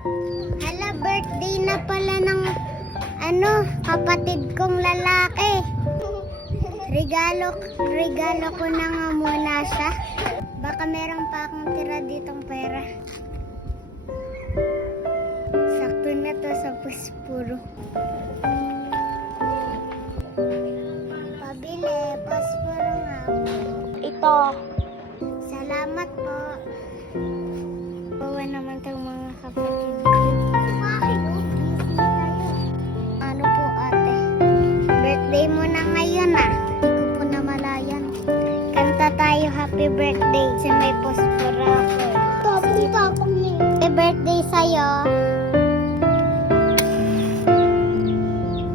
Hala, birthday na pala ng kapatid kong lalaki. Regalo ko na nga muna siya. Baka meron pa akong tira ditong pera. Sakto na to sa puspuro. Pabili, puspuro nga. Ito. Salamat po. Bawa naman itong mga kapatid. Ano po ate? Birthday mo na ngayon ah. Hindi ko po namalayan. Kanta tayo happy birthday. Kasi may posporo ako. Tapong niya. Happy birthday sa'yo.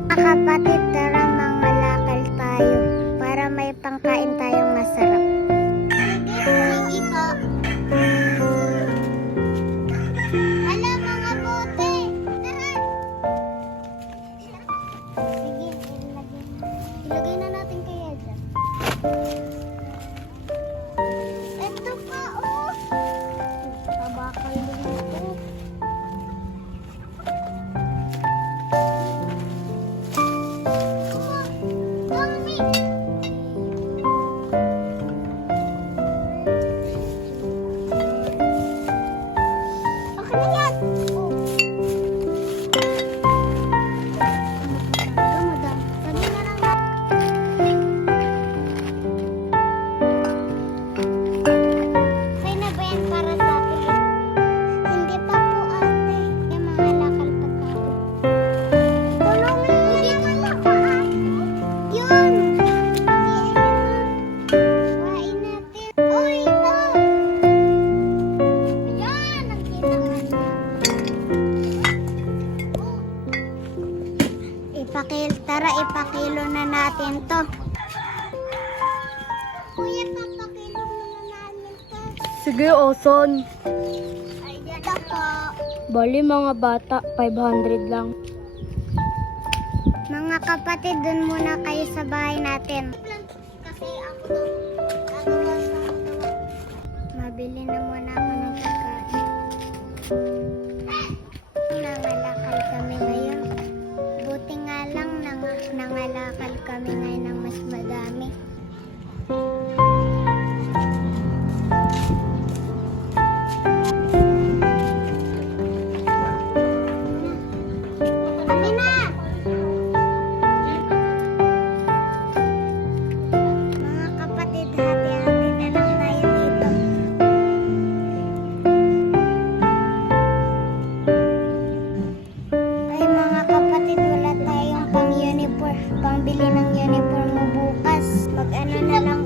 Mga kapatid, tara mga lakal tayo. Para may pangkain tayong masarap. Sige po. Hala mga bote. Sige, ilagay na natin kaya dyan. Ito pa oh. Tabakal din ito. Dami. Okay na yan. Oh. Madam. Sabi na lang. Okay na ba yan para sa atin? Hindi pa po ate. Yung mga lakal pagkain. Tulungin mo naman ako ate. Yun. Kain natin. Uy, ito. Yan. Nagkita ka na. Tara, ipakilo na natin to. Kuya, papakilo muna namin to. Sige, Oson. Ay, dito po. Bali mga bata, 500 lang. Mga kapatid, dun muna kayo sa bahay natin. Kasi ako to, gagawa sa ito. Mabili na muna ako ng pagkain. Nangalakal kami ngayon. Buti nga lang nangalakal kami ngayon ng mas madami. Kami na! Mga kapatid, hati-hati na lang tayo dito. Ay mga kapatid, wala tayong pang-uniform, pambili ng uniform mo bukas. Mag-ano na lang